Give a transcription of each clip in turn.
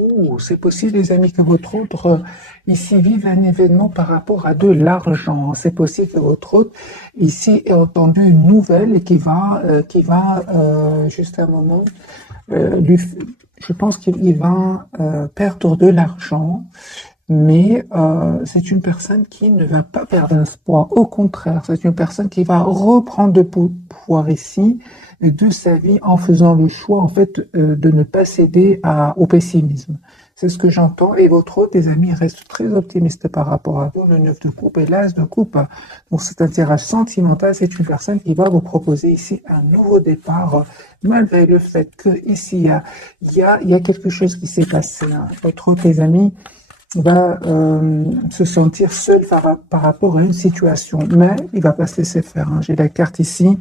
Oh, c'est possible, les amis, que votre autre ici vive un événement par rapport à de l'argent. C'est possible que votre autre ici ait entendu une nouvelle et qui va juste un moment, je pense qu'il va perdre de l'argent, mais c'est une personne qui ne va pas perdre espoir. Au contraire, c'est une personne qui va reprendre de pouvoir ici de sa vie en faisant le choix en fait de ne pas céder au pessimisme. C'est ce que j'entends. Et votre autre, des amis, reste très optimiste par rapport à vous. Le 9 de coupe et l'as de coupe. Donc c'est un tirage sentimental. C'est une personne qui va vous proposer ici un nouveau départ, malgré le fait que ici il y a quelque chose qui s'est passé. Hein. Votre autre, les amis, va se sentir seul par rapport à une situation, mais il va pas se laisser faire. Hein. J'ai la carte ici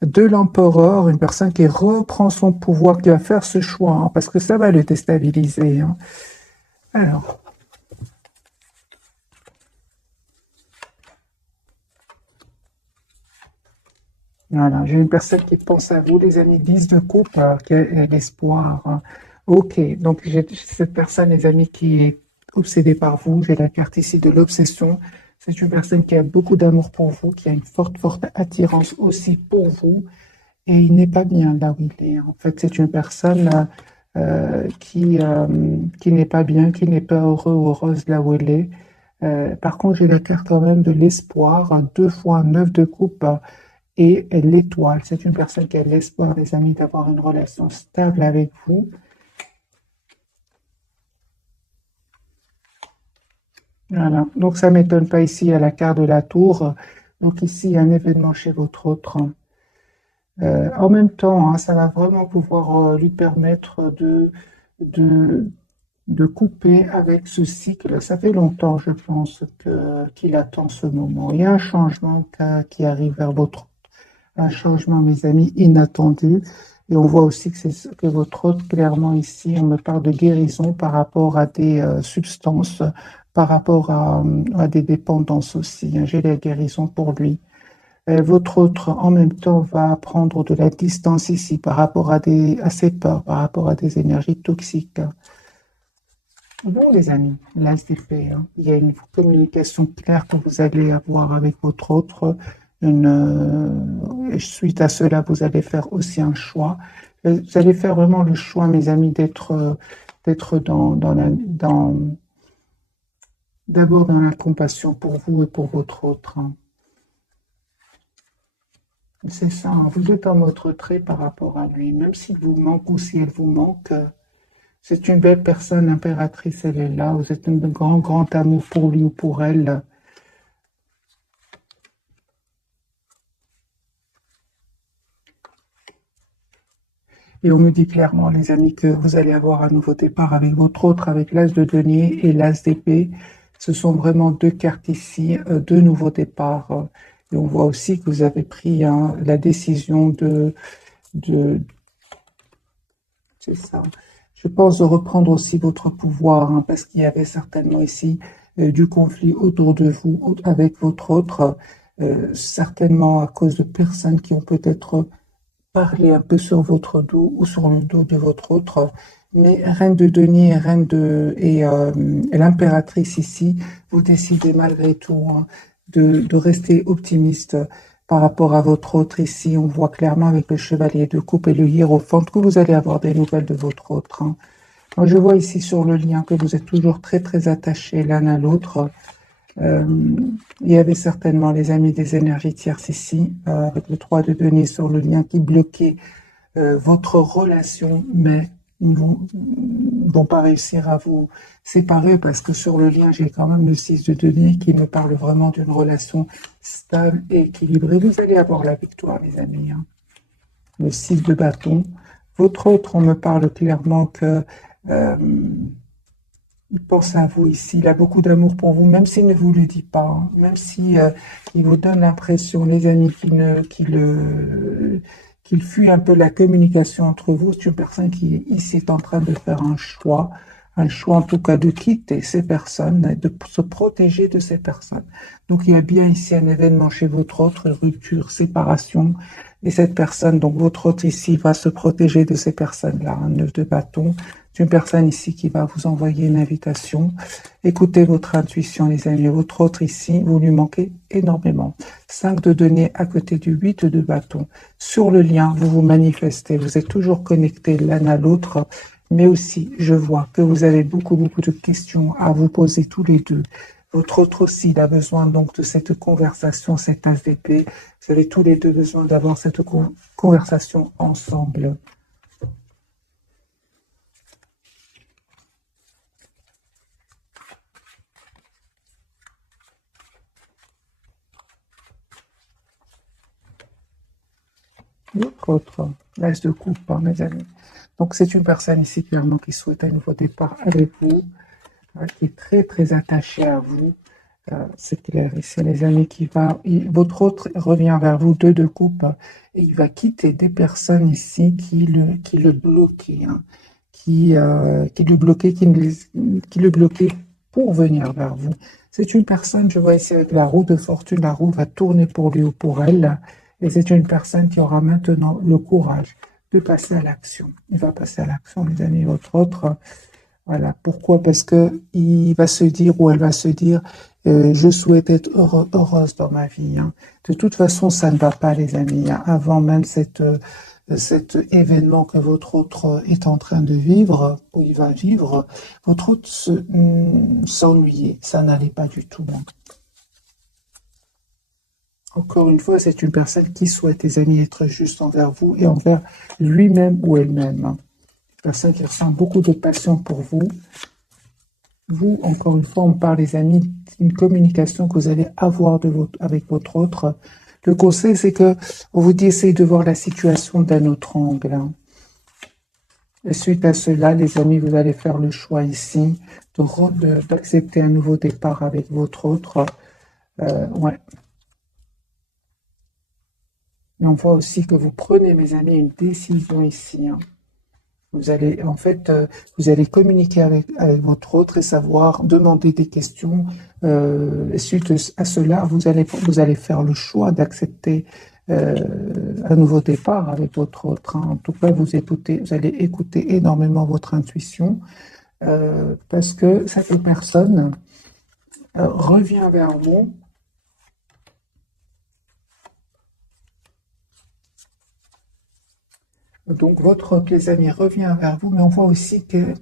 de l'empereur, une personne qui reprend son pouvoir, qui va faire ce choix, hein, parce que ça va le déstabiliser. Hein. Alors, voilà, j'ai une personne qui pense à vous, les amis, 10 de coupe, qui a l'espoir. Hein. Ok, donc j'ai cette personne, les amis, qui est obsédée par vous. J'ai la carte ici de l'obsession. C'est une personne qui a beaucoup d'amour pour vous, qui a une forte, forte attirance aussi pour vous. Et il n'est pas bien là où il est. En fait, c'est une personne qui n'est pas bien, qui n'est pas heureux ou heureuse là où elle est. Par contre, j'ai la carte quand même de l'espoir, hein, 2 fois 9 de coupe et l'étoile. C'est une personne qui a l'espoir, les amis, d'avoir une relation stable avec vous. Voilà. Donc, ça ne m'étonne pas ici à la carte de la tour. Donc, ici, il y a un événement chez votre autre. En même temps, hein, ça va vraiment pouvoir lui permettre de, de couper avec ce cycle. Ça fait longtemps, je pense, qu'il attend ce moment. Il y a un changement qui arrive vers votre un changement, mes amis, inattendu. Et on voit aussi que votre hôte, clairement ici, on me parle de guérison par rapport à des substances, par rapport à des dépendances aussi. Hein. J'ai la guérison pour lui. Votre autre, en même temps, va prendre de la distance ici par rapport à ses peurs, par rapport à des énergies toxiques. Bon, les amis, là, c'est fait. Hein. Il y a une communication claire que vous allez avoir avec votre autre. Suite à cela, vous allez faire aussi un choix. Vous allez faire vraiment le choix, mes amis, d'être d'abord dans la compassion pour vous et pour votre autre. Hein. C'est ça, hein. Vous êtes en mode retrait par rapport à lui. Même s'il vous manque ou si elle vous manque, c'est une belle personne, impératrice, elle est là. Vous êtes un grand, grand amour pour lui ou pour elle. Et on me dit clairement, les amis, que vous allez avoir un nouveau départ avec votre autre, avec l'as de denier et l'as d'épée. Ce sont vraiment 2 cartes ici, 2 nouveaux départs. Et on voit aussi que vous avez pris hein, la décision de c'est ça. Je pense de reprendre aussi votre pouvoir, hein, parce qu'il y avait certainement ici du conflit autour de vous, avec votre autre, certainement à cause de personnes qui ont peut-être parlé un peu sur votre dos ou sur le dos de votre autre. Mais Reine de denier et l'impératrice ici, vous décidez malgré tout hein, de rester optimiste par rapport à votre autre ici. On voit clairement avec le chevalier de coupe et le hiérophant que vous allez avoir des nouvelles de votre autre. Hein. Moi, je vois ici sur le lien que vous êtes toujours très très attachés l'un à l'autre. Il y avait certainement les amis des énergies tierces ici, avec le 3 de denier sur le lien qui bloquait votre relation, mais ils ne vont pas réussir à vous séparer parce que sur le lien, j'ai quand même le 6 de denier qui me parle vraiment d'une relation stable et équilibrée. Vous allez avoir la victoire, les amis. Hein. Le 6 de bâton. Votre autre, on me parle clairement que il pense à vous ici, il a beaucoup d'amour pour vous, même s'il ne vous le dit pas, hein, même si il vous donne l'impression, les amis, qu'il fuit un peu la communication entre vous. C'est une personne qui ici est en train de faire un choix en tout cas de quitter ces personnes, de se protéger de ces personnes. Donc il y a bien ici un événement chez votre autre, rupture, séparation, et cette personne, donc votre autre ici, va se protéger de ces personnes-là, un 9 de bâton. C'est une personne ici qui va vous envoyer une invitation. Écoutez votre intuition, les amis. Votre autre ici, vous lui manquez énormément. 5 de denier à côté du 8 de bâton. Sur le lien, vous vous manifestez. Vous êtes toujours connectés l'un à l'autre. Mais aussi, je vois que vous avez beaucoup de questions à vous poser tous les deux. Votre autre aussi, il a besoin donc de cette conversation, cette as d'épée. Vous avez tous les deux besoin d'avoir cette conversation ensemble. L'autre, l'as de coupe, hein, mes amis. Donc, c'est une personne ici, clairement, qui souhaite un nouveau départ avec vous, qui est très attachée à vous. C'est clair, ici, les amis, votre autre revient vers vous, 2 de coupe, et il va quitter des personnes ici qui le bloquaient, hein, qui le bloquaient pour venir vers vous. C'est une personne, je vois ici avec la roue de fortune, la roue va tourner pour lui ou pour elle, et c'est une personne qui aura maintenant le courage de passer à l'action. Il va passer à l'action, les amis, votre autre. Voilà. Pourquoi? Parce que il va se dire ou elle va se dire, je souhaite être heureuse dans ma vie, hein. De toute façon, ça ne va pas, les amis, hein. Avant même cet événement que votre autre est en train de vivre, ou il va vivre, votre autre s'ennuyait. Ça n'allait pas du tout, hein. Encore une fois, c'est une personne qui souhaite, les amis, être juste envers vous et envers lui-même ou elle-même, hein. Une personne qui ressent beaucoup de passion pour vous. Vous, encore une fois, on parle, les amis, d'une communication que vous allez avoir avec votre autre. Le conseil, c'est que on vous dit, essayez de voir la situation d'un autre angle, hein. Et suite à cela, les amis, vous allez faire le choix ici d'accepter un nouveau départ avec votre autre. Ouais. Et on voit aussi que vous prenez, mes amis, une décision ici, hein. Vous allez, en fait, vous allez communiquer avec votre autre et savoir demander des questions. Suite à cela, vous allez faire le choix d'accepter un nouveau départ avec votre autre, hein. En tout cas, vous allez écouter énormément votre intuition parce que cette personne revient vers vous. Donc, votre les amis revient vers vous, mais on voit aussi que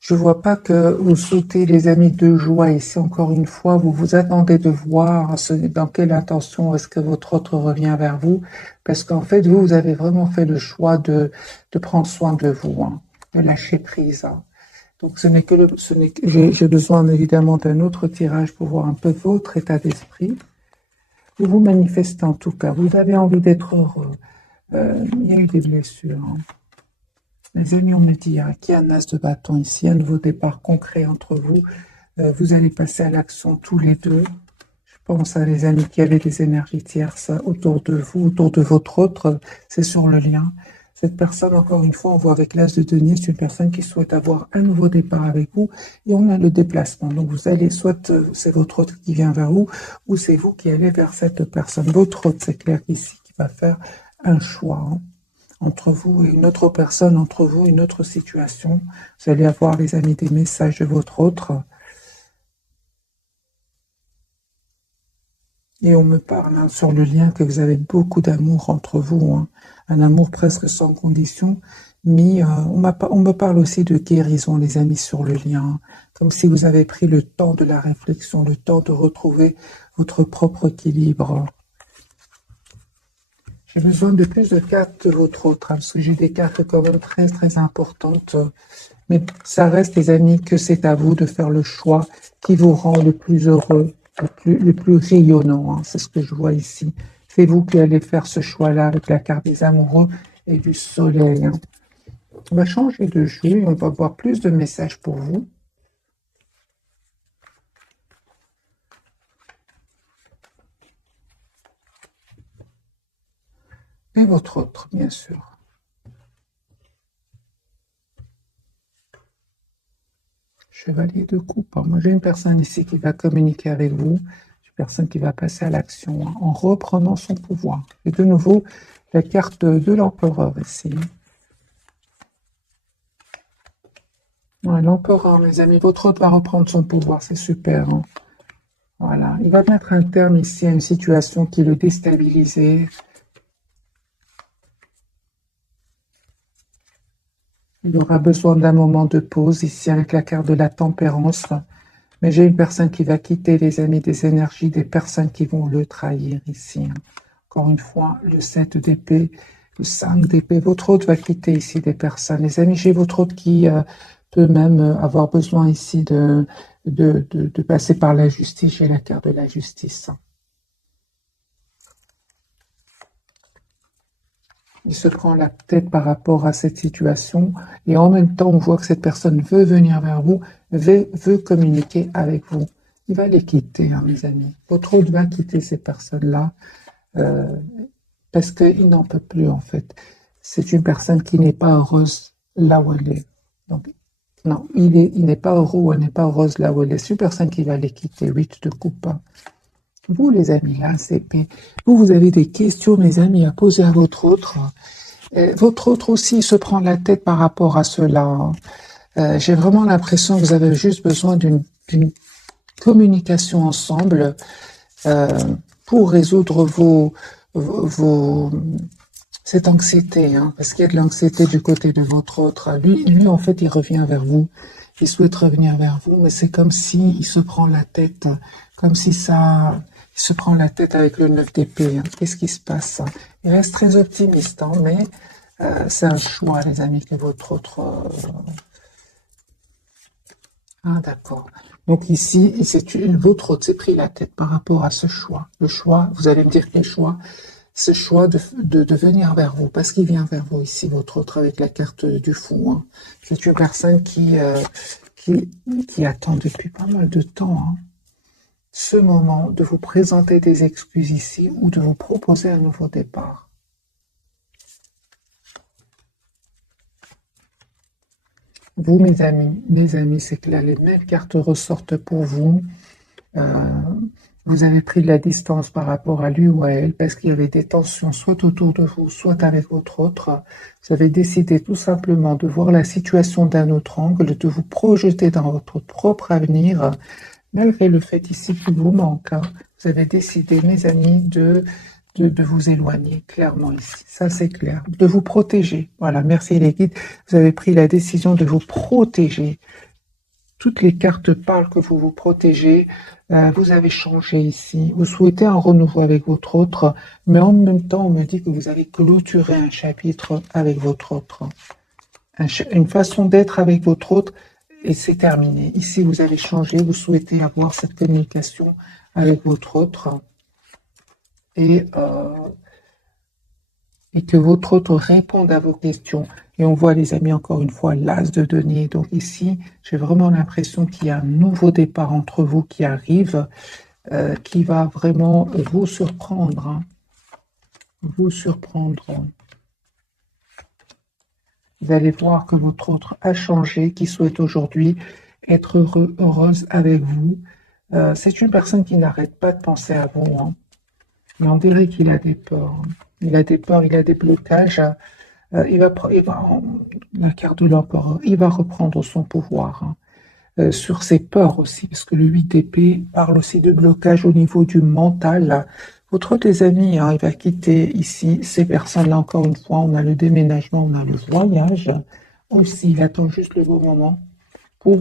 je vois pas que vous souhaitez, les amis, de joie. Ici, encore une fois, vous vous attendez de voir dans quelle intention est-ce que votre autre revient vers vous, parce qu'en fait, vous avez vraiment fait le choix de prendre soin de vous, hein, de lâcher prise, hein. Donc, j'ai besoin évidemment d'un autre tirage pour voir un peu votre état d'esprit. Vous vous manifestez en tout cas, vous avez envie d'être heureux. Il y a eu des blessures, hein. Les amis, on me dit qu'il y a un as de bâton ici, un nouveau départ concret entre vous. Vous allez passer à l'action tous les deux. Je pense à les amis qui avaient des énergies tierces autour de vous, autour de votre autre. C'est sur le lien. Cette personne, encore une fois, on voit avec l'as de denier, c'est une personne qui souhaite avoir un nouveau départ avec vous. Et on a le déplacement. Donc vous allez, soit c'est votre autre qui vient vers vous, ou c'est vous qui allez vers cette personne. Votre autre, c'est clair ici, qui va faire un choix, hein, entre vous et une autre personne, entre vous et une autre situation. Vous allez avoir, les amis, des messages de votre autre. Et on me parle, hein, sur le lien que vous avez beaucoup d'amour entre vous, hein, un amour presque sans condition. Mais on me parle aussi de guérison, les amis, sur le lien, hein, comme si vous avez pris le temps de la réflexion, le temps de retrouver votre propre équilibre. J'ai besoin de plus de cartes de votre autre, hein, parce que j'ai des cartes quand même très importantes. Mais ça reste, les amis, que c'est à vous de faire le choix qui vous rend le plus heureux, le plus rayonnant, hein. C'est ce que je vois ici. C'est vous qui allez faire ce choix-là avec la carte des amoureux et du soleil, hein. On va changer de jeu et on va voir plus de messages pour vous. Et votre autre, bien sûr. Chevalier de coupe, hein. Moi, j'ai une personne ici qui va communiquer avec vous, une personne qui va passer à l'action, hein, en reprenant son pouvoir. Et de nouveau, la carte de l'empereur ici. Ouais, l'empereur, mes amis, votre hôte va reprendre son pouvoir, c'est super, hein. Voilà, il va mettre un terme ici à une situation qui le déstabilisait. Il aura besoin d'un moment de pause ici avec la carte de la tempérance. Mais j'ai une personne qui va quitter, les amis, des énergies, des personnes qui vont le trahir ici, hein. Encore une fois, le 7 d'épée, le 5 d'épée. Votre hôte va quitter ici des personnes. Les amis, j'ai votre hôte qui peut même avoir besoin ici de passer par la justice. J'ai la carte de la justice. Il se prend la tête par rapport à cette situation et en même temps, on voit que cette personne veut venir vers vous, veut communiquer avec vous. Il va les quitter, hein, mes amis. Votre hôte va quitter ces personnes-là euh, parce qu'il n'en peut plus, en fait. C'est une personne qui n'est pas heureuse là où elle est. Donc, non, il n'est pas heureux ou elle n'est pas heureuse là où elle est. C'est une personne qui va les quitter. 8 de coupe. Vous, les amis, là, vous avez des questions, mes amis, à poser à votre autre. Votre autre aussi se prend la tête par rapport à cela. J'ai vraiment l'impression que vous avez juste besoin d'une communication ensemble euh, pour résoudre cette anxiété, hein, parce qu'il y a de l'anxiété du côté de votre autre. Lui, en fait, il revient vers vous. Il souhaite revenir vers vous, mais c'est comme si il se prend la tête, comme si il se prend la tête avec le 9 d'épée, hein. Qu'est-ce qui se passe? Il reste très optimiste, hein, mais c'est un choix, les amis, que votre autre... Ah, d'accord. Donc ici, votre autre s'est pris la tête par rapport à ce choix. Le choix, vous allez me dire quel choix? Ce choix de venir vers vous, parce qu'il vient vers vous ici, votre autre, avec la carte du fou, hein. C'est une personne qui, qui attend depuis pas mal de temps, hein, ce moment de vous présenter des excuses ici ou de vous proposer un nouveau départ. Vous, mes amis, c'est que là, les mêmes cartes ressortent pour vous. Euh, vous avez pris de la distance par rapport à lui ou à elle parce qu'il y avait des tensions soit autour de vous, soit avec votre autre. Vous avez décidé tout simplement de voir la situation d'un autre angle, de vous projeter dans votre propre avenir, malgré le fait ici qu'il vous manque, hein. Vous avez décidé, mes amis, de vous éloigner, clairement ici. Ça, c'est clair. De vous protéger. Voilà, merci les guides. Vous avez pris la décision de vous protéger. Toutes les cartes parlent que vous vous protégez. Vous avez changé ici. Vous souhaitez un renouveau avec votre autre, mais en même temps, on me dit que vous avez clôturé un chapitre avec votre autre. Une façon d'être avec votre autre, et c'est terminé. Ici, vous avez changé. Vous souhaitez avoir cette communication avec votre autre. Et que votre autre réponde à vos questions. Et on voit, les amis, encore une fois, l'as de denier. Donc ici, j'ai vraiment l'impression qu'il y a un nouveau départ entre vous qui arrive, qui va vraiment vous surprendre, hein. Vous surprendre. Vous allez voir que votre autre a changé, qui souhaite aujourd'hui être heureuse avec vous. C'est une personne qui n'arrête pas de penser à vous, hein. Mais on dirait qu'il a des peurs, hein. Il a des peurs, il a des blocages. La carte de l'empereur, il va reprendre son pouvoir, hein, sur ses peurs aussi, parce que le 8 d'épée parle aussi de blocage au niveau du mental. Votre tes amis, hein, il va quitter ici ces personnes-là, encore une fois, on a le déménagement, on a le voyage. Aussi, il attend juste le bon moment pour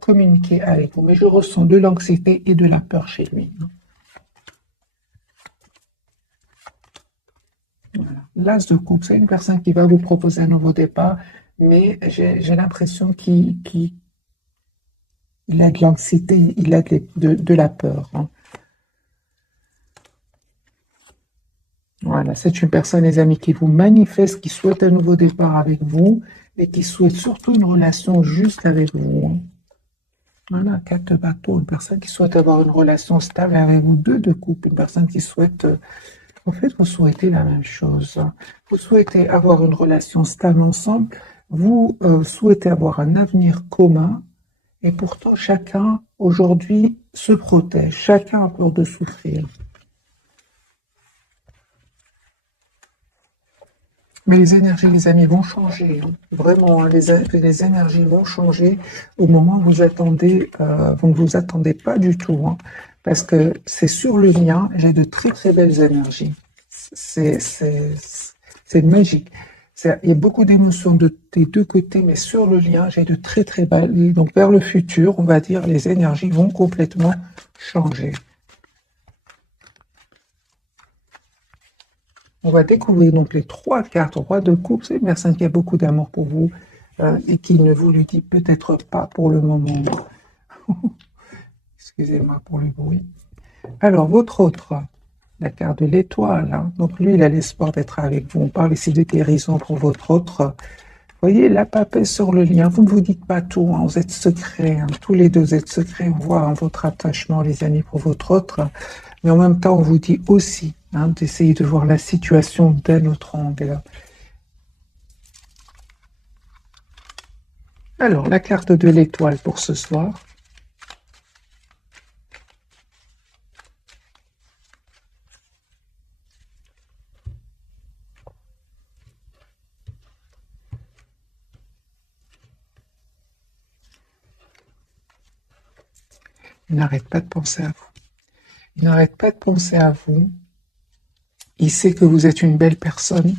communiquer avec vous. Mais je ressens de l'anxiété et de la peur chez lui, hein. Voilà. L'as de coupe, c'est une personne qui va vous proposer un nouveau départ, mais j'ai l'impression qu'il a de l'anxiété, il a de la peur, hein. Voilà, c'est une personne, les amis, qui vous manifeste, qui souhaite un nouveau départ avec vous et qui souhaite surtout une relation juste avec vous, hein. Voilà, 4 bateaux, une personne qui souhaite avoir une relation stable avec vous, 2 de coupe, une personne qui souhaite en fait, vous souhaitez la même chose. Vous souhaitez avoir une relation stable ensemble, vous souhaitez avoir un avenir commun, et pourtant chacun aujourd'hui se protège, chacun a peur de souffrir. Mais les énergies, les amis, vont changer. Hein. Vraiment, hein, les énergies vont changer au moment où vous attendez, vous ne vous attendez pas du tout. Hein, parce que c'est sur le lien, j'ai de très très belles énergies. C'est c'est- c'est magique. Il y a beaucoup d'émotions des deux côtés, mais sur le lien, j'ai de très très belles. Donc vers le futur, on va dire, les énergies vont complètement changer. On va découvrir donc les trois cartes roi de coupe. C'est une personne qui a beaucoup d'amour pour vous et qui ne vous le dit peut-être pas pour le moment. Excusez-moi pour le bruit. Alors, votre autre, la carte de l'étoile. Hein. Donc, lui, il a l'espoir d'être avec vous. On parle ici de guérison pour votre autre. Vous voyez, la papesse sur le lien. Vous ne vous dites pas tout. Hein. Vous êtes secrets. Hein. Tous les deux, vous êtes secrets. On voit hein, votre attachement, les amis, pour votre autre. Mais en même temps, on vous dit aussi hein, d'essayer de voir la situation d'un autre angle. Alors, la carte de l'étoile pour ce soir. Il n'arrête pas de penser à vous. Il n'arrête pas de penser à vous. Il sait que vous êtes une belle personne.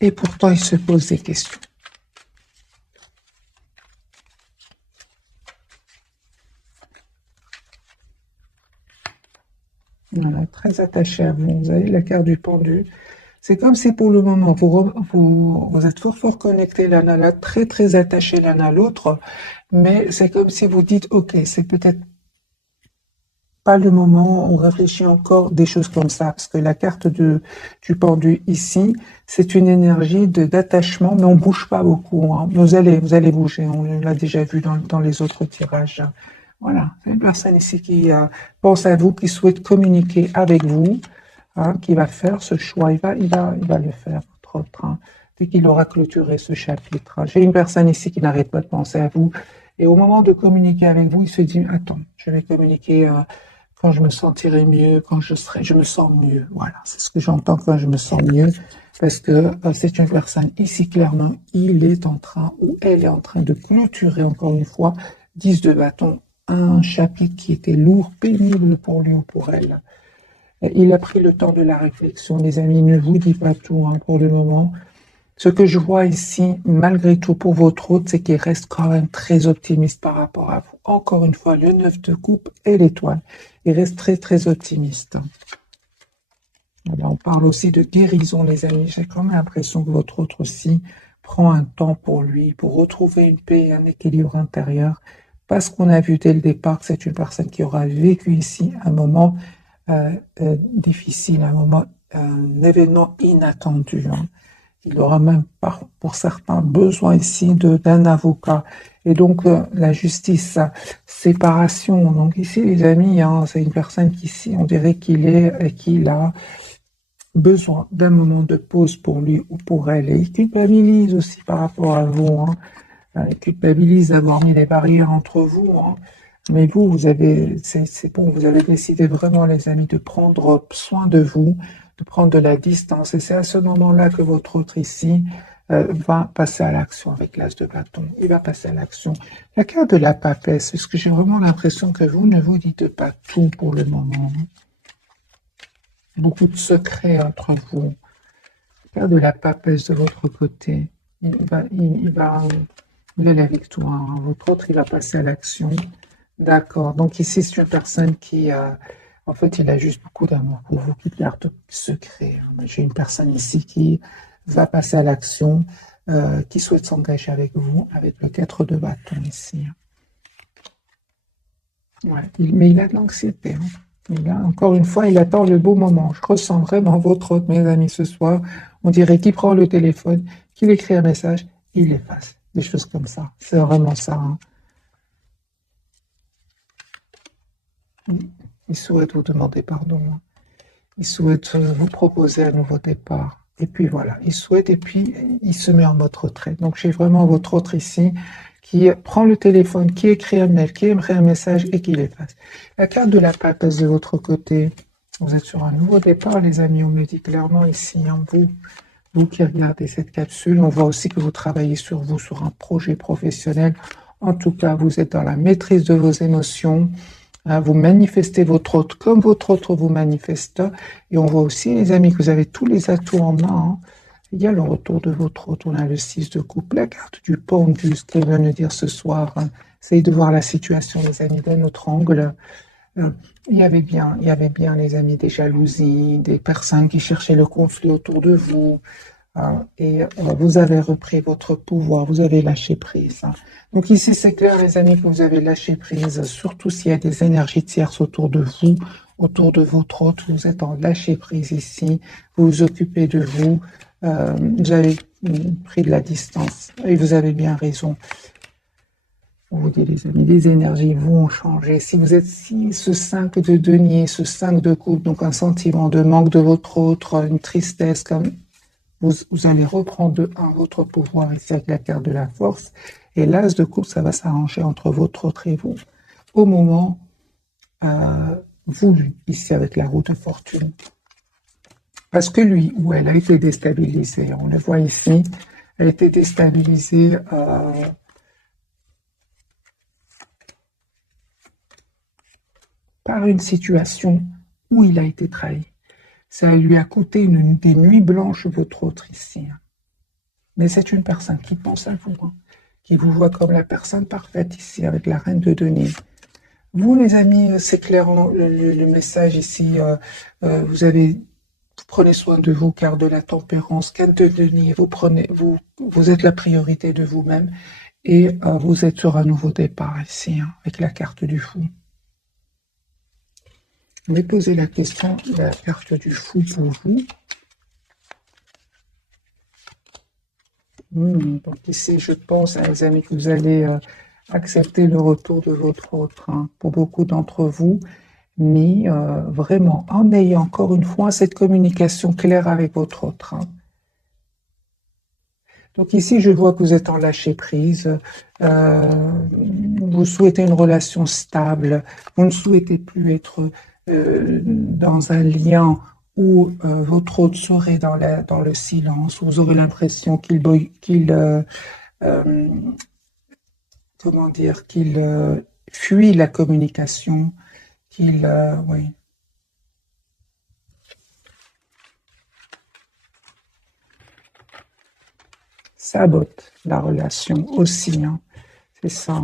Et pourtant, il se pose des questions. Voilà, très attaché à vous. Vous avez la carte du pendu. C'est comme si pour le moment, vous êtes fort, fort connectés l'un à l'autre, très, très attachés l'un à l'autre. Mais c'est comme si vous dites, OK, c'est peut-être pas le moment, on réfléchit encore des choses comme ça, parce que la carte du pendu ici, c'est une énergie d'attachement, mais on bouge pas beaucoup. Hein. Vous allez bouger, on l'a déjà vu dans les autres tirages. Voilà, c'est une personne ici qui pense à vous, qui souhaite communiquer avec vous, hein, qui va faire ce choix, il va le faire, votre autre, hein, dès qu'il aura clôturé ce chapitre. J'ai une personne ici qui n'arrête pas de penser à vous, et au moment de communiquer avec vous, il se dit, attends, je vais communiquer quand je me sentirai mieux, quand je me sens mieux. Voilà, c'est ce que j'entends quand je me sens mieux, parce que c'est une personne ici clairement, il est en train ou elle est en train de clôturer encore une fois 10 de bâton, un chapitre qui était lourd, pénible pour lui ou pour elle. Il a pris le temps de la réflexion, les amis, ne vous dis pas tout hein, pour le moment. Ce que je vois ici, malgré tout pour votre hôte, c'est qu'il reste quand même très optimiste par rapport à vous. Encore une fois, le 9 de coupe et l'étoile. Il reste très, très optimiste. Voilà, on parle aussi de guérison, les amis. J'ai quand même l'impression que votre autre aussi prend un temps pour lui, pour retrouver une paix et un équilibre intérieur. Parce qu'on a vu dès le départ que c'est une personne qui aura vécu ici un moment difficile, un événement inattendu. Hein. Il aura même, pour certains, besoin ici d'un avocat. Et donc, la justice, séparation. Donc ici, les amis, hein, c'est une personne qui, ici, on dirait qu'il a besoin d'un moment de pause pour lui ou pour elle. Et il culpabilise aussi par rapport à vous. Hein. Il culpabilise d'avoir mis des barrières entre vous. Hein. Mais vous, c'est bon, vous avez décidé vraiment, les amis, de prendre soin de vous, de prendre de la distance. Et c'est à ce moment-là que votre autre ici va passer à l'action avec l'as de bâton. Il va passer à l'action. La carte de la papesse, parce que j'ai vraiment l'impression que vous ne vous dites pas tout pour le moment. Beaucoup de secrets entre vous. La carte de la papesse de votre côté. Il va la victoire. Hein. Votre autre, il va passer à l'action. D'accord. Donc ici, c'est une personne qui, en fait, il a juste beaucoup d'amour pour vous, qui garde secret. J'ai une personne ici qui va passer à l'action, qui souhaite s'engager avec vous, avec le 4 de bâton ici. Ouais. Mais il a de l'anxiété. Hein. Encore une fois, il attend le beau moment. Je ressens vraiment votre autre, mes amis, ce soir. On dirait qu'il prend le téléphone, qu'il écrit un message, il l'efface. Des choses comme ça. C'est vraiment ça. Hein. Il souhaite vous demander pardon. Il souhaite vous proposer un nouveau départ. Et puis voilà, il souhaite et puis il se met en mode retrait. Donc j'ai vraiment votre autre ici qui prend le téléphone, qui écrit un mail, qui aimerait un message et qui l'efface. La carte de la papesse de votre côté. Vous êtes sur un nouveau départ, les amis. On me dit clairement ici, en vous. Vous qui regardez cette capsule, on voit aussi que vous travaillez sur vous, sur un projet professionnel. En tout cas, vous êtes dans la maîtrise de vos émotions. Vous manifestez votre autre comme votre autre vous manifeste. Et on voit aussi, les amis, que vous avez tous les atouts en main. Il y a le retour de votre autre. On a le 6 de coupe, la carte du pendu, ce qu'il veut nous dire ce soir. Essayez de voir la situation, les amis, d'un autre angle. Il y avait bien, les amis, des jalousies, des personnes qui cherchaient le conflit autour de vous. Et vous avez repris votre pouvoir, vous avez lâché prise. Donc ici, c'est clair, les amis, que vous avez lâché prise, surtout s'il y a des énergies tierces autour de vous, autour de votre autre. Vous êtes en lâcher prise ici, vous vous occupez de vous, vous avez pris de la distance et vous avez bien raison. On vous dit, les amis, les énergies vont changer. Si vous êtes ce 5 de denier, ce 5 de coupe, donc un sentiment de manque de votre autre, une tristesse, comme vous allez reprendre de 1 votre pouvoir ici avec la carte de la force. Et l'as de coupe, ça va s'arranger entre votre autre et vous. Au moment voulu, ici avec la roue de fortune. Parce que lui ou elle a été déstabilisé. On le voit ici. Elle a été déstabilisée par une situation où il a été trahi. Ça lui a coûté des nuits blanches, votre autre ici. Mais c'est une personne qui pense à vous, qui vous voit comme la personne parfaite ici, avec la reine de denier. Vous, les amis, c'est clair, le message ici, vous prenez soin de vous, car de la tempérance, quinte de denier, vous êtes la priorité de vous-même, et vous êtes sur un nouveau départ ici, avec la carte du fou. Je vais poser la question de la carte du fou pour vous. Donc ici, je pense, les amis, que vous allez accepter le retour de votre autre, pour beaucoup d'entre vous, mais vraiment en ayant encore une fois cette communication claire avec votre autre. Donc ici, je vois que vous êtes en lâcher prise, vous souhaitez une relation stable, vous ne souhaitez plus être dans un lien où votre autre serait dans le silence, où vous aurez l'impression qu'il fuit la communication, oui. Sabote la relation aussi, c'est ça.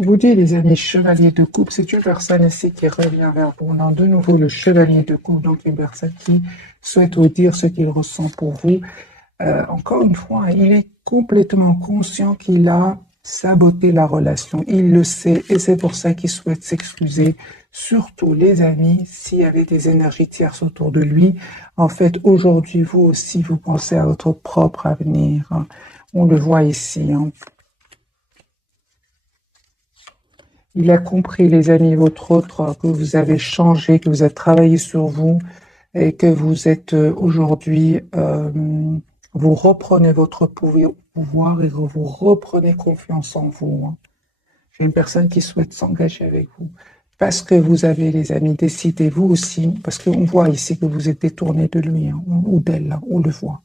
Je vous dis, les amis, chevalier de coupe, c'est une personne ici qui revient vers vous. On a de nouveau le chevalier de coupe, donc une personne qui souhaite vous dire ce qu'il ressent pour vous. Encore une fois, il est complètement conscient qu'il a saboté la relation. Il le sait et c'est pour ça qu'il souhaite s'excuser. Surtout, les amis, s'il y avait des énergies tierces autour de lui, en fait, aujourd'hui, vous aussi, vous pensez à votre propre avenir. On le voit ici. Il a compris, les amis, votre autre, que vous avez changé, que vous avez travaillé sur vous et que vous êtes aujourd'hui, vous reprenez votre pouvoir et vous reprenez confiance en vous. J'ai une personne qui souhaite s'engager avec vous. Parce que vous avez, les amis, décidé, vous aussi, parce qu'on voit ici que vous êtes détourné de lui, ou d'elle, on le voit.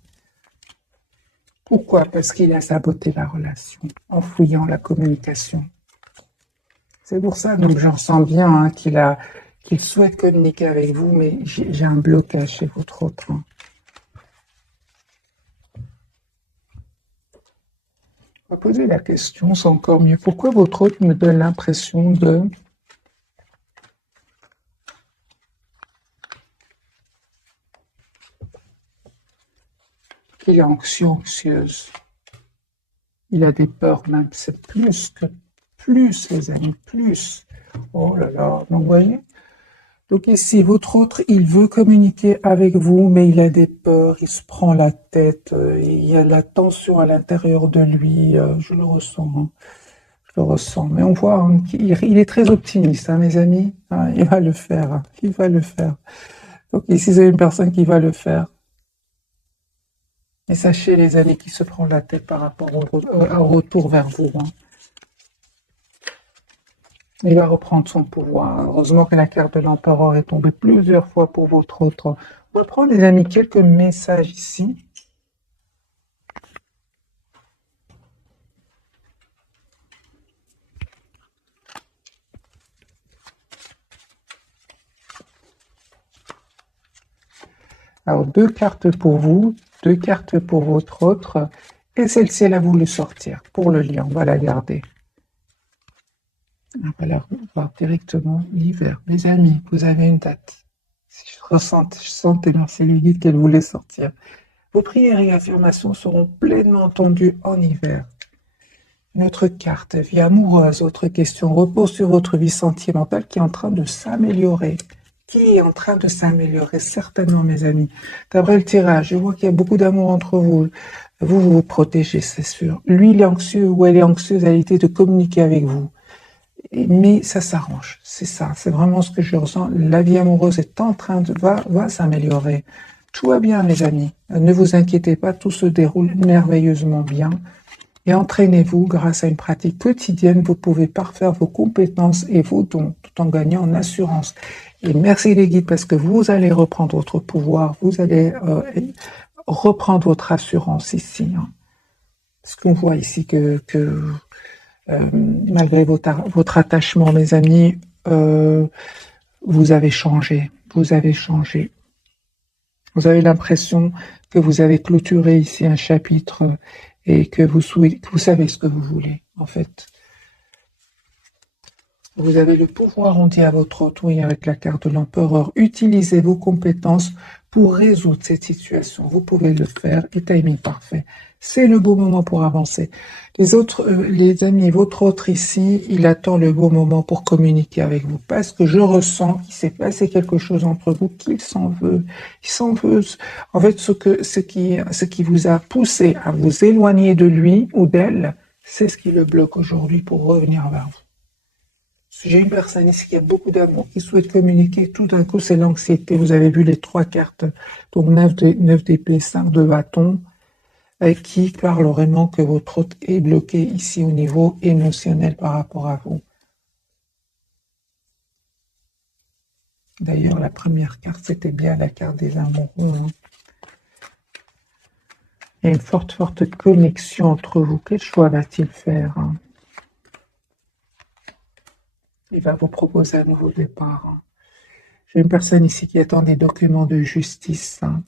Pourquoi? Parce qu'il a saboté la relation, en fouillant la communication. C'est pour ça, donc j'en sens bien qu'il souhaite communiquer avec vous, mais j'ai un blocage chez votre autre. On va poser la question, c'est encore mieux. Pourquoi votre autre me donne l'impression qu'il est anxieux, anxieuse. Il a des peurs même, c'est plus, les amis, plus. Oh là là, donc vous voyez. Donc ici, votre autre, il veut communiquer avec vous, mais il a des peurs, il se prend la tête, il y a la tension à l'intérieur de lui, je le ressens. Je le ressens. Mais on voit qu'il est très optimiste, hein, mes amis. Ah, il va le faire. Hein, il va le faire. Donc ici, c'est une personne qui va le faire. Et sachez, les amis, qui se prend la tête par rapport au retour vers vous. Hein. Il va reprendre son pouvoir. Heureusement que la carte de l'empereur est tombée plusieurs fois pour votre autre. On va prendre, les amis, quelques messages ici. Alors, 2 cartes pour vous, 2 cartes pour votre autre, et celle-ci, elle a voulu sortir pour le lion. On va la garder. On va la voir directement l'hiver. Mes amis, vous avez une date. Si je sentais dans ces guide qu'elle voulait sortir. Vos prières et affirmations seront pleinement entendues en hiver. Une autre carte, vie amoureuse, autre question, repose sur votre vie sentimentale qui est en train de s'améliorer. Qui est en train de s'améliorer, certainement, mes amis. D'après le tirage, je vois qu'il y a beaucoup d'amour entre vous. Vous vous protégez, c'est sûr. Lui, il est anxieux ou elle est anxieuse à l'idée de communiquer avec vous. Mais ça s'arrange, c'est ça, c'est vraiment ce que je ressens. La vie amoureuse est en train de va s'améliorer. Tout va bien, mes amis. Ne vous inquiétez pas, tout se déroule merveilleusement bien. Et entraînez-vous grâce à une pratique quotidienne. Vous pouvez parfaire vos compétences et vos dons tout en gagnant en assurance. Et merci les guides parce que vous allez reprendre votre pouvoir, vous allez reprendre votre assurance ici. Hein. Parce qu'on voit ici que malgré votre attachement, mes amis, vous avez changé. Vous avez changé. Vous avez l'impression que vous avez clôturé ici un chapitre et que vous savez ce que vous voulez, en fait. Vous avez le pouvoir, on dit à votre autre, oui, avec la carte de l'empereur. Utilisez vos compétences pour résoudre cette situation. Vous pouvez le faire, et timing parfait. C'est le beau moment pour avancer. Les amis, votre autre ici, il attend le beau moment pour communiquer avec vous. Parce que je ressens qu'il s'est passé quelque chose entre vous, qu'il s'en veut. Il s'en veut. En fait, ce qui vous a poussé à vous éloigner de lui ou d'elle, c'est ce qui le bloque aujourd'hui pour revenir vers vous. J'ai une personne ici qui a beaucoup d'amour, qui souhaite communiquer. Tout d'un coup, c'est l'anxiété. Vous avez vu les 3 cartes, donc 9 d'épée, 5 de bâton, qui parle vraiment que votre hôte est bloqué ici au niveau émotionnel par rapport à vous. D'ailleurs, la première carte, c'était bien la carte des amoureux. Hein. Il y a une forte connexion entre vous. Quel choix va-t-il faire hein? Il va vous proposer un nouveau départ. Hein. J'ai une personne ici qui attend des documents de justice. Hein.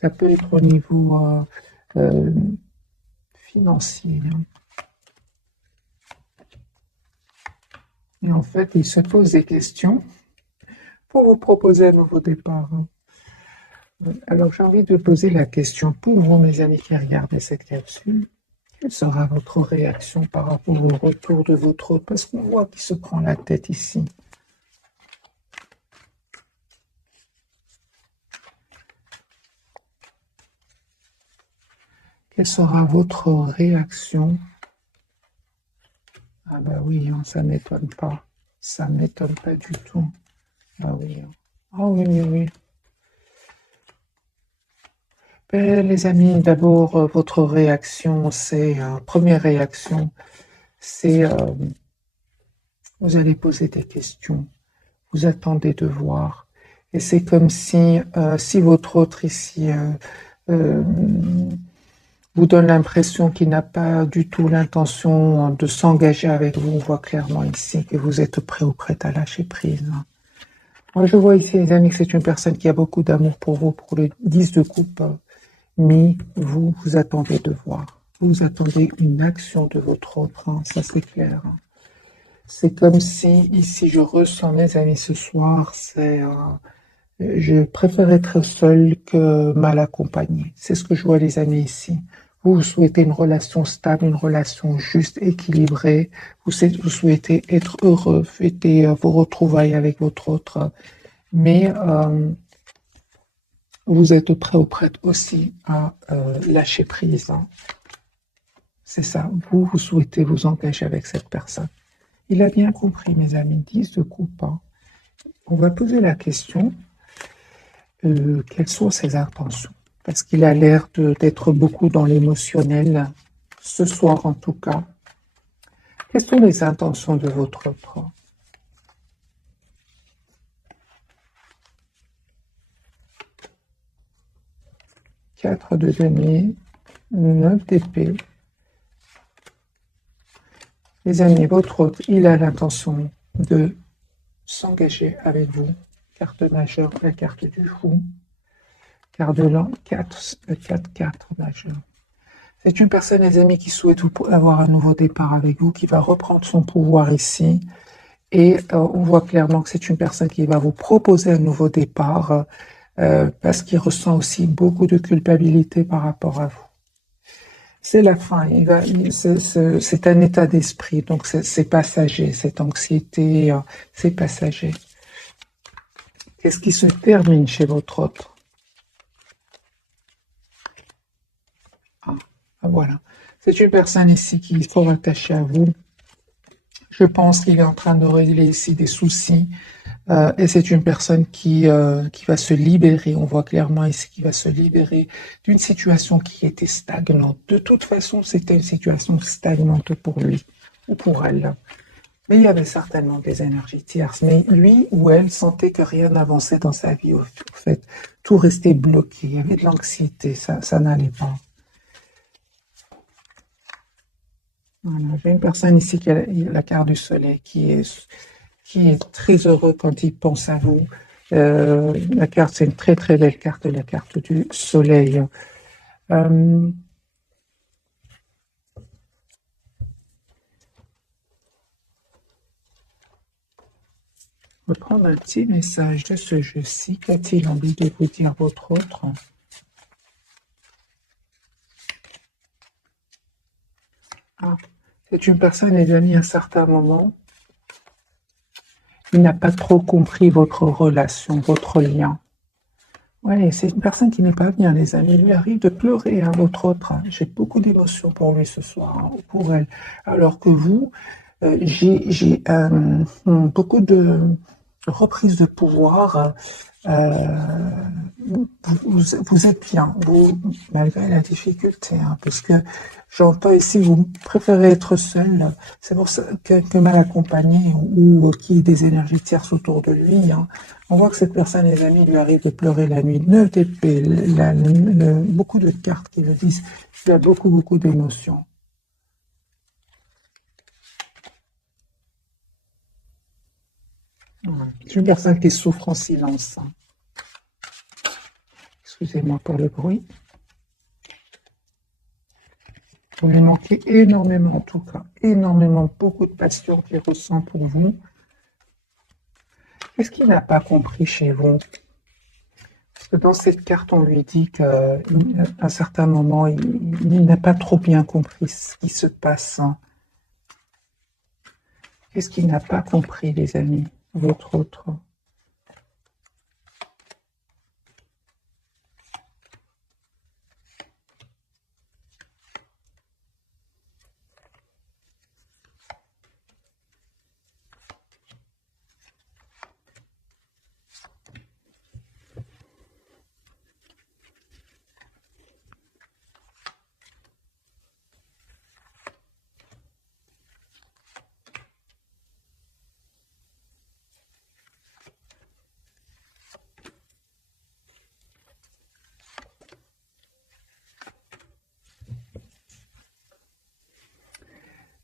Ça peut être au niveau financier. Hein. Et en fait, il se pose des questions pour vous proposer un nouveau départ. Hein. Alors, j'ai envie de poser la question pour vous, mes amis qui regardent cette capsule. Quelle sera votre réaction par rapport au retour de votre hôte? Parce qu'on voit qu'il se prend la tête ici. Quelle sera votre réaction? Ah bah oui, hein, ça m'étonne pas. Ça m'étonne pas du tout. Ah oui. Hein. Ah oui, oui, oui. Ben, les amis, d'abord, votre réaction, c'est... première réaction, c'est... vous allez poser des questions. Vous attendez de voir. Et c'est comme si votre autre ici... vous donne l'impression qu'il n'a pas du tout l'intention de s'engager avec vous. On voit clairement ici que vous êtes prêt ou prête à lâcher prise. Moi, je vois ici, les amis, que c'est une personne qui a beaucoup d'amour pour vous, pour le 10 de coupe. Mais vous attendez de voir. Vous attendez une action de votre autre. Hein, ça, c'est clair. Hein. C'est comme si, ici, je ressens, mes amis, ce soir, c'est... je préfère être seul que mal accompagné. C'est ce que je vois, les amis, ici. Vous souhaitez une relation stable, une relation juste, équilibrée. Vous souhaitez être heureux, fêter vos retrouvailles avec votre autre. Mais vous êtes prêt ou prête aussi à lâcher prise. Hein. C'est ça, vous souhaitez vous engager avec cette personne. Il a bien compris, mes amis, 10 de coupe. Hein. On va poser la question, quelles sont ses intentions? Parce qu'il a l'air d'être beaucoup dans l'émotionnel, ce soir en tout cas. Quelles sont les intentions de votre autre? 4 de denier, 9 d'épée. Les amis, votre autre, il a l'intention de s'engager avec vous. Carte majeure, la carte du fou. Carte de l'an, 4, 4 majeure. C'est une personne, les amis, qui souhaite avoir un nouveau départ avec vous, qui va reprendre son pouvoir ici. Et on voit clairement que c'est une personne qui va vous proposer un nouveau départ parce qu'il ressent aussi beaucoup de culpabilité par rapport à vous. C'est la fin, c'est un état d'esprit, donc c'est passager, cette anxiété, c'est passager. Qu'est-ce qui se termine chez votre autre? Voilà. C'est une personne ici qui est fort attachée à vous. Je pense qu'il est en train de régler ici des soucis. Et c'est une personne qui va se libérer. On voit clairement ici qu'il va se libérer d'une situation qui était stagnante. De toute façon, c'était une situation stagnante pour lui ou pour elle. Mais il y avait certainement des énergies tierces. Mais lui ou elle sentait que rien n'avançait dans sa vie. Au fait, tout restait bloqué. Il y avait de l'anxiété. Ça n'allait pas. Voilà, j'ai une personne ici qui a la carte du soleil, qui est très heureux quand il pense à vous. La carte, c'est une très très belle carte, la carte du soleil. Je vais prendre un petit message de ce jeu-ci. Qu'a-t-il envie de vous dire votre autre? C'est une personne, les amis, à un certain moment, il n'a pas trop compris votre relation, votre lien. Ouais, c'est une personne qui n'est pas bien, les amis. Il lui arrive de pleurer, hein, votre autre. Hein. J'ai beaucoup d'émotions pour lui ce soir, hein, ou pour elle. Alors que vous, j'ai beaucoup de reprises de pouvoir. Vous êtes bien, malgré la difficulté, hein, parce que j'entends ici, vous préférez être seul. C'est pour ça que mal accompagné ou qu'il y ait des énergies tierces autour de lui. Hein. On voit que cette personne, les amis, lui arrive de pleurer la nuit. 9 d'épée, beaucoup de cartes qui le disent. Il y a beaucoup d'émotions. C'est une personne qui souffre en silence. Hein. Excusez-moi pour le bruit. Vous lui manquez énormément, en tout cas, énormément, beaucoup de passion qu'il ressent pour vous. Qu'est-ce qu'il n'a pas compris chez vous? Parce que dans cette carte, on lui dit qu'à un certain moment, il n'a pas trop bien compris ce qui se passe. Hein. Qu'est-ce qu'il n'a pas compris, les amis, votre autre?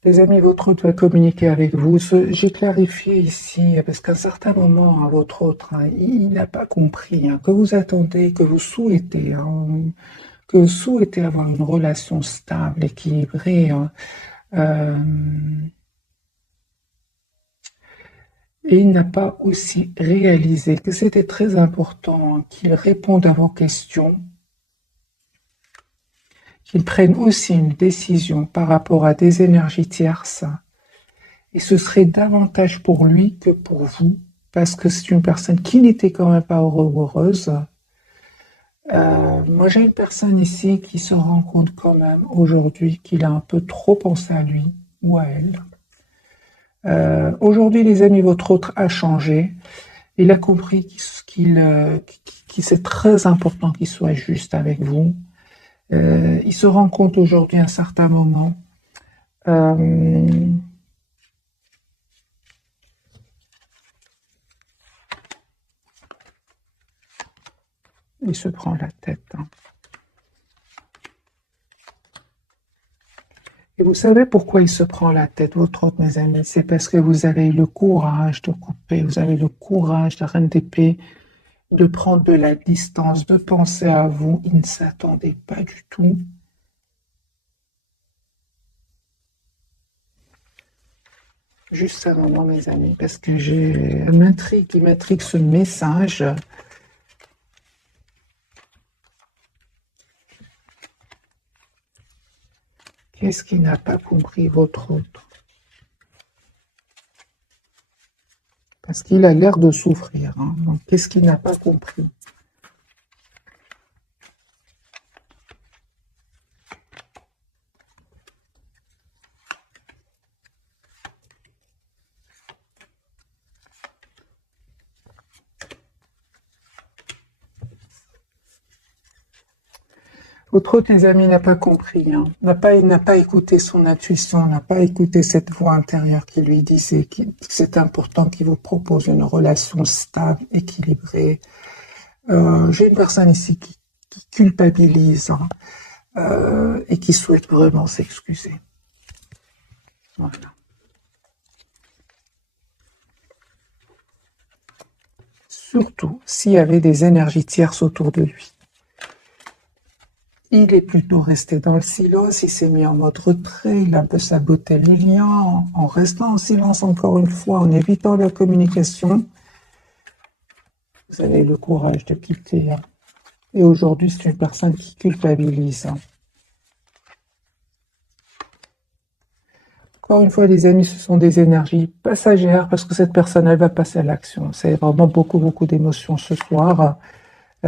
Les amis, votre autre va communiquer avec vous. J'ai clarifié ici, parce qu'à un certain moment, votre autre, hein, il n'a pas compris hein, que vous attendez, que vous souhaitez, avoir une relation stable, équilibrée. Hein, et il n'a pas aussi réalisé que c'était très important hein, qu'il réponde à vos questions, qu'il prenne aussi une décision par rapport à des énergies tierces. Et ce serait davantage pour lui que pour vous, parce que c'est une personne qui n'était quand même pas heureuse. Moi, j'ai une personne ici qui se rend compte quand même aujourd'hui qu'il a un peu trop pensé à lui ou à elle. Aujourd'hui, les amis, votre autre a changé. Il a compris qu'il c'est très important qu'il soit juste avec vous. Il se rend compte aujourd'hui à un certain moment. Euh, il se prend la tête, hein. Et vous savez pourquoi il se prend la tête, votre autre, mes amis? C'est parce que vous avez eu le courage de couper, vous avez le courage, la reine d'épée, de prendre de la distance, de penser à vous. Il ne s'attendait pas du tout. Juste un moment, mes amis, parce que il m'intrigue ce message. Qu'est-ce qui n'a pas compris votre autre? Parce qu'il a l'air de souffrir, hein. Donc, qu'est-ce qu'il n'a pas compris? Votre autre, les amis, n'a pas compris, hein. N'a pas écouté son intuition, n'a pas écouté cette voix intérieure qui lui disait que c'est important qu'il vous propose une relation stable, équilibrée. J'ai une personne ici qui culpabilise, hein, et qui souhaite vraiment s'excuser. Voilà. Surtout s'il y avait des énergies tierces autour de lui. Il est plutôt resté dans le silence, il s'est mis en mode retrait, il a un peu saboté les liens, en restant en silence encore une fois, en évitant la communication. Vous avez le courage de quitter, hein. Et aujourd'hui, c'est une personne qui culpabilise, hein. Encore une fois, les amis, ce sont des énergies passagères parce que cette personne, elle va passer à l'action. C'est vraiment beaucoup, beaucoup d'émotions ce soir.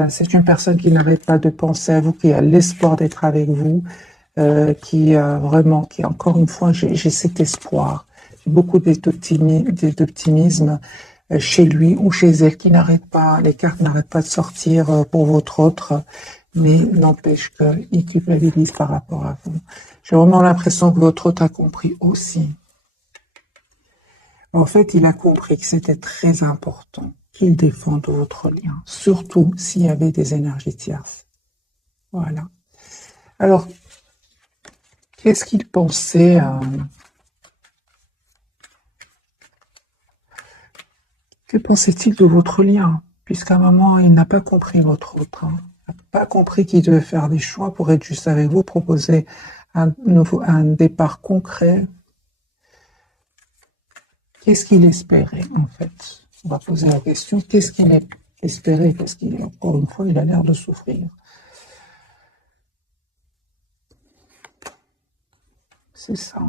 C'est une personne qui n'arrête pas de penser à vous, qui a l'espoir d'être avec vous, vraiment, qui encore une fois, j'ai cet espoir, j'ai beaucoup d'optimisme chez lui ou chez elle, qui n'arrête pas, les cartes n'arrêtent pas de sortir pour votre autre, mais n'empêche qu'il culpabilise par rapport à vous. J'ai vraiment l'impression que votre autre a compris aussi. En fait, il a compris que c'était très important qu'il défende votre lien, surtout s'il y avait des énergies tierces. Voilà. Alors, qu'est-ce qu'il pensait Que pensait-il de votre lien? Puisqu'à un moment, il n'a pas compris votre autre, hein. Il n'a pas compris qu'il devait faire des choix pour être juste avec vous, proposer un départ concret. Qu'est-ce qu'il espérait, en fait? On va poser la question, qu'est-ce qu'il espérait? Parce qu'encore une fois, il a l'air de souffrir. C'est ça.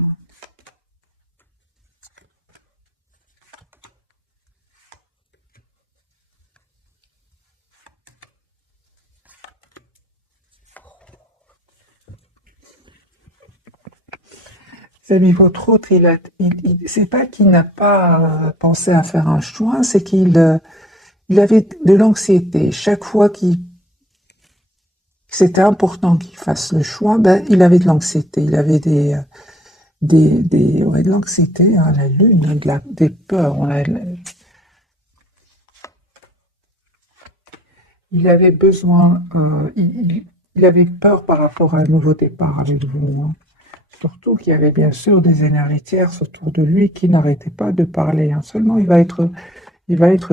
C'est lui, votre autre, c'est pas qu'il n'a pas pensé à faire un choix, c'est il avait de l'anxiété. Chaque fois qu'il c'était important qu'il fasse le choix, ben, il avait de l'anxiété, il avait ouais, de l'anxiété, hein, la lune, des peurs. Il avait besoin, il avait peur par rapport à un nouveau départ avec vous, hein. Surtout qu'il y avait bien sûr des énergies tierces autour de lui qui n'arrêtaient pas de parler, hein. Seulement, il va être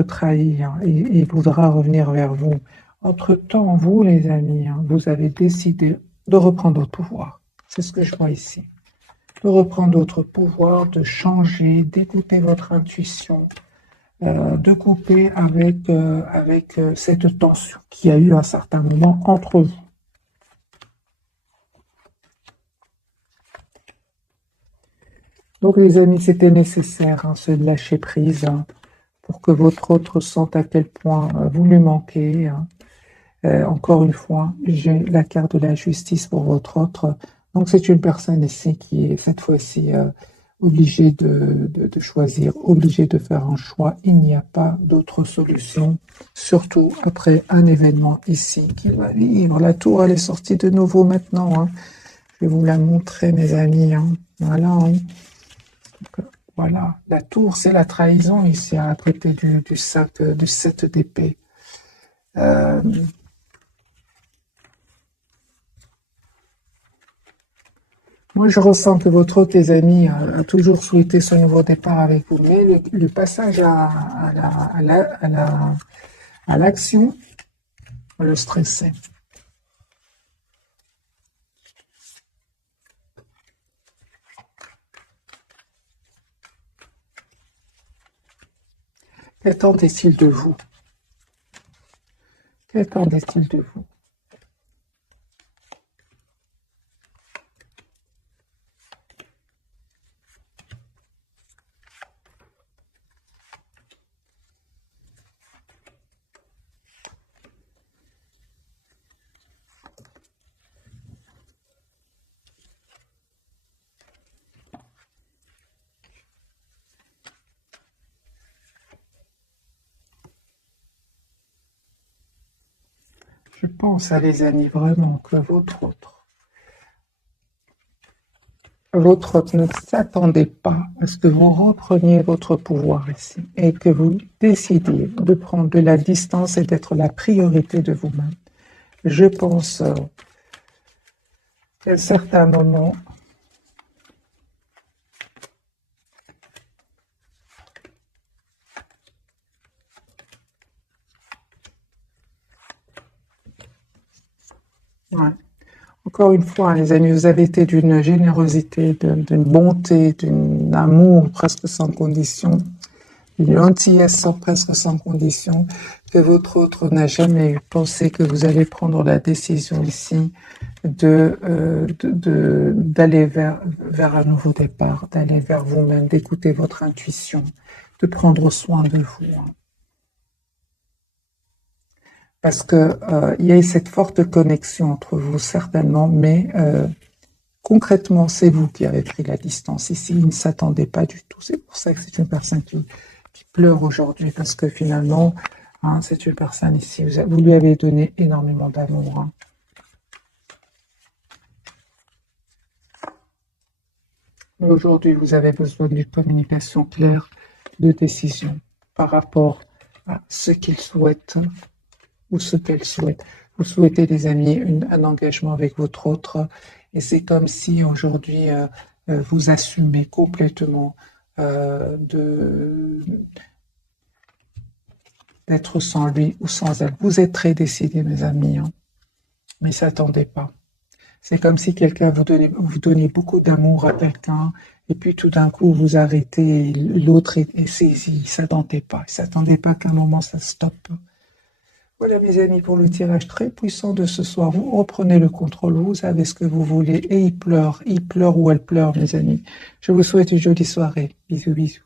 trahi, hein, et il voudra revenir vers vous. Entre-temps, vous, les amis, hein, vous avez décidé de reprendre votre pouvoir. C'est ce que je vois ici. De reprendre votre pouvoir, de changer, d'écouter votre intuition, de couper avec cette tension qu'il y a eu à un certain moment entre vous. Donc les amis, c'était nécessaire, hein, ce lâcher prise, hein, pour que votre autre sente à quel point vous lui manquez, hein. Encore une fois, j'ai la carte de la justice pour votre autre. Donc c'est une personne ici qui est cette fois-ci obligée de choisir, obligée de faire un choix. Il n'y a pas d'autre solution, surtout après un événement ici qu'il va vivre. La tour, elle est sortie de nouveau maintenant, hein. Je vais vous la montrer, mes amis, hein. Voilà, hein. Voilà, la tour, c'est la trahison ici, à côté du 7 d'épée. Moi, je ressens que votre autre, les amis, a toujours souhaité son nouveau départ avec vous, mais le passage à l'action le stressait. Qu'attendait-il de vous? Qu'attendait-il de vous? Je pense, à les amis, vraiment que votre autre ne s'attendait pas à ce que vous repreniez votre pouvoir ici et que vous décidiez de prendre de la distance et d'être la priorité de vous-même. Je pense qu'à certains moments, ouais. Encore une fois, les amis, vous avez été d'une générosité, d'une bonté, d'un amour presque sans condition, une gentillesse presque sans condition, que votre autre n'a jamais eu pensé que vous allez prendre la décision ici d'aller vers un nouveau départ, d'aller vers vous-même, d'écouter votre intuition, de prendre soin de vous, hein. Parce que il y a cette forte connexion entre vous certainement, mais concrètement, c'est vous qui avez pris la distance ici. Il ne s'attendait pas du tout. C'est pour ça que c'est une personne qui pleure aujourd'hui, parce que finalement, hein, c'est une personne ici. Vous lui avez donné énormément d'amour, hein. Mais aujourd'hui, vous avez besoin d'une communication claire, de décision par rapport à ce qu'il souhaite ou ce qu'elle souhaite. Vous souhaitez, les amis, un engagement avec votre autre, et c'est comme si aujourd'hui vous assumez complètement d'être sans lui ou sans elle. Vous êtes très décidés, mes amis, hein, mais ne s'attendez pas. C'est comme si quelqu'un vous donnait beaucoup d'amour à quelqu'un, et puis tout d'un coup vous arrêtez, et l'autre est saisi. Il ne s'attendait pas qu'à un moment ça stoppe. Voilà, mes amis, pour le tirage très puissant de ce soir. Vous reprenez le contrôle, vous savez ce que vous voulez, et il pleure ou elle pleure, mes amis. Je vous souhaite une jolie soirée. Bisous, bisous.